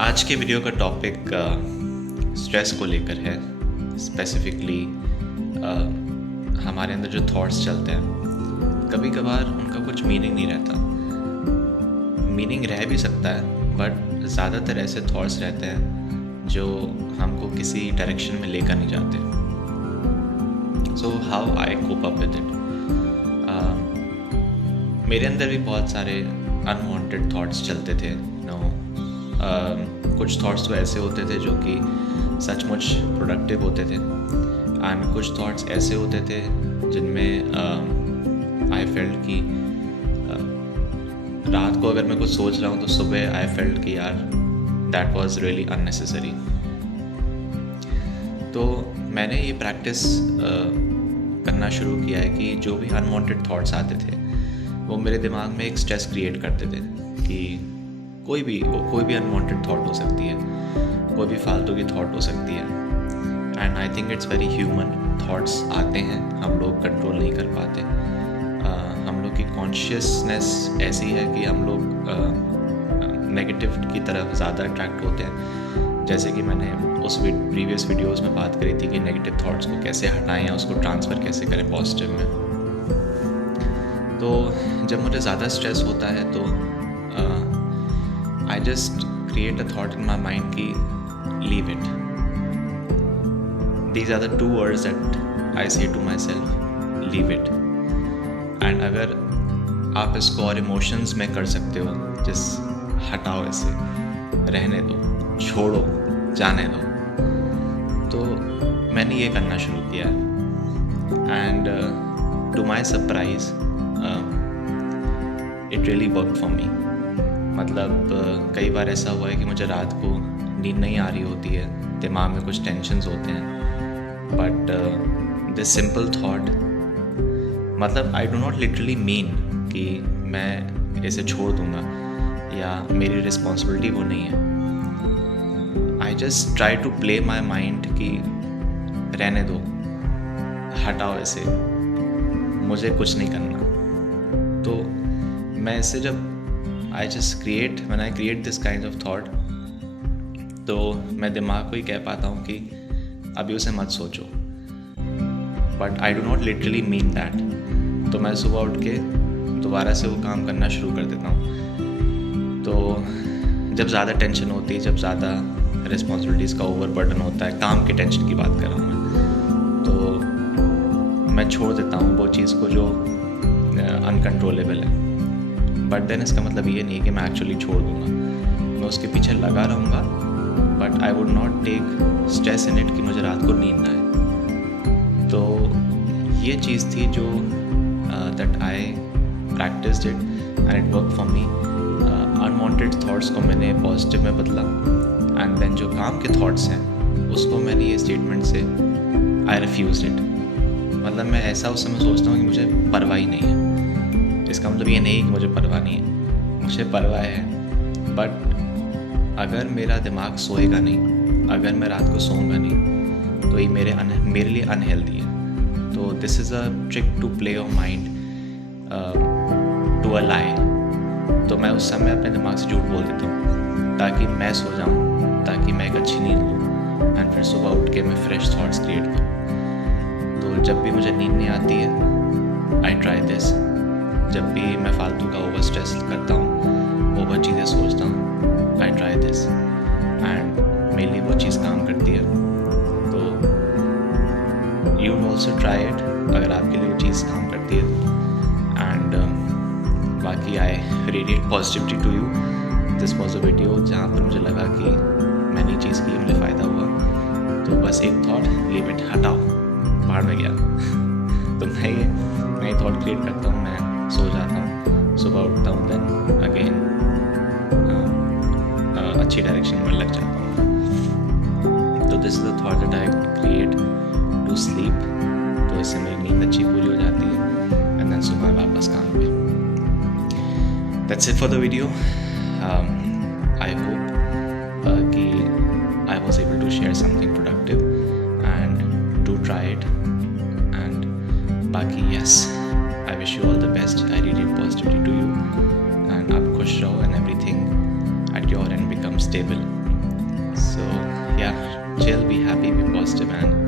आज के वीडियो का टॉपिक स्ट्रेस को लेकर है। स्पेसिफिकली हमारे अंदर जो थॉट्स चलते हैं, कभी कभार उनका कुछ मीनिंग नहीं रहता। मीनिंग रह भी सकता है, बट ज़्यादातर ऐसे थॉट्स रहते हैं जो हमको किसी डायरेक्शन में लेकर नहीं जाते। So how I cope up with it. मेरे अंदर भी बहुत सारे अनवांटेड थॉट्स चलते थे। कुछ थॉट्स तो ऐसे होते थे जो कि सचमुच प्रोडक्टिव होते थे, एंड कुछ थॉट्स ऐसे होते थे जिनमें आई फेल्ट कि रात को अगर मैं कुछ सोच रहा हूँ तो सुबह आई फेल्ट कि यार दैट वाज रियली अननेसेसरी। तो मैंने ये प्रैक्टिस करना शुरू किया है कि जो भी अनवांटेड थॉट्स आते थे वो मेरे दिमाग में एक स्ट्रेस क्रिएट करते थे कि कोई भी अनवांटेड थॉट हो सकती है, कोई भी फालतू की थॉट हो सकती है। And I think it's very human. Thoughts आते हैं, हम लोग कंट्रोल नहीं कर पाते। हम लोग की कॉन्शियसनेस ऐसी है कि हम लोग नेगेटिव की तरफ ज़्यादा अट्रैक्ट होते हैं। जैसे कि मैंने उस प्रीवियस वीडियोस में बात करी थी कि नेगेटिव थॉट्स को कैसे हटाएं या उसको ट्रांसफ़र कैसे करें पॉजिटिव में। तो जब मुझे ज़्यादा स्ट्रेस होता है तो I just create a thought in my mind कि leave it. These are the two words that I say to myself, leave it. And अगर आप इसको और इमोशंस में कर सकते हो, just हटाओ इसे, रहने दो, छोड़ो, जाने दो, तो मैंने ये करना शुरू किया। And to my surprise, it really worked for me. मतलब कई बार ऐसा हुआ है कि मुझे रात को नींद नहीं आ रही होती है, दिमाग में कुछ टेंशन्स होते हैं, बट दिस सिंपल थॉट, मतलब I do not literally mean कि मैं इसे छोड़ दूँगा या मेरी रिस्पॉन्सिबिलिटी वो नहीं है। I just try to play my mind कि रहने दो, हटाओ इसे, मुझे कुछ नहीं करना। तो मैं इसे जब when I create this kind of thought, तो मैं दिमाग को ही कह पाता हूँ कि अभी उसे मत सोचो, but I do not literally mean that. तो मैं सुबह उठ के दोबारा से वो काम करना शुरू कर देता हूँ। तो जब ज़्यादा टेंशन होती है, जब ज़्यादा रिस्पॉन्सिबिलिटीज़ का ओवरबर्डन होता है, काम के टेंशन की बात कर रहा हूँ मैं, तो मैं छोड़ देता हूँ वो चीज़ को जो अनकंट्रोलेबल है। बट देन इसका मतलब ये नहीं कि मैं एक्चुअली छोड़ दूँगा, मैं उसके पीछे लगा रहूँगा, but I would not take stress in it कि मुझे रात को नींद ना आए। तो ये चीज़ थी जो that I practised it and it work for me. Unwanted thoughts को मैंने पॉजिटिव में बदला, एंड देन जो काम के थॉट्स हैं उसको मैंने ये स्टेटमेंट से आई रिफ्यूज़ इट। मतलब मैं ऐसा उस समय सोचता हूँ कि मुझे परवाह ही नहीं है। इसका मतलब ये नहीं कि मुझे परवाह नहीं है, मुझे परवाह है, बट अगर मेरा दिमाग सोएगा नहीं, अगर मैं रात को सोऊंगा नहीं, तो ये मेरे लिए अनहेल्दी है। तो this is a trick to play your mind to a lie. तो मैं उस समय अपने दिमाग से झूठ बोल देता हूँ ताकि मैं सो जाऊँ, ताकि मैं एक अच्छी नींद लूँ, एंड फिर सुबह उठ के मैं फ्रेश थॉट्स क्रिएट करूँ। तो जब भी मुझे नींद नहीं आती है, आई ट्राई दिस। जब भी मैं फालतू का ओवर स्ट्रेस करता हूँ, ओवर चीज़ें सोचता हूँ, आई ट्राई दिस, एंड मेरे लिए वो चीज़ काम करती है। तो यू ऑल्सो ट्राई इट अगर आपके लिए वो चीज़ काम करती है। एंड बाकी I radiate positivity to you. This was a video जहाँ पर मुझे लगा कि मैंने चीज़ की, मुझे फ़ायदा हुआ। तो बस एक थॉट, लीव इट, हटाओ, बाहर में गया। तो मैं ये थॉट क्रिएट करता हूँ, मैं सो जाता हूँ, सुबह उठता हूँ, देन अगेन अच्छी डायरेक्शन में लग जाता हूँ। तो this is the thought that I create to sleep. तो इससे मेरी नींद अच्छी पूरी हो जाती है, एंड देन सुबह वापस काम पे। That's it for the video. I hope कि I was able to share something productive, and do try it. And बाकी yes, I wish you all the best. I radiate positivity to you, and आप खुश रहो and everything at your end becomes stable. chill, be happy, be positive, and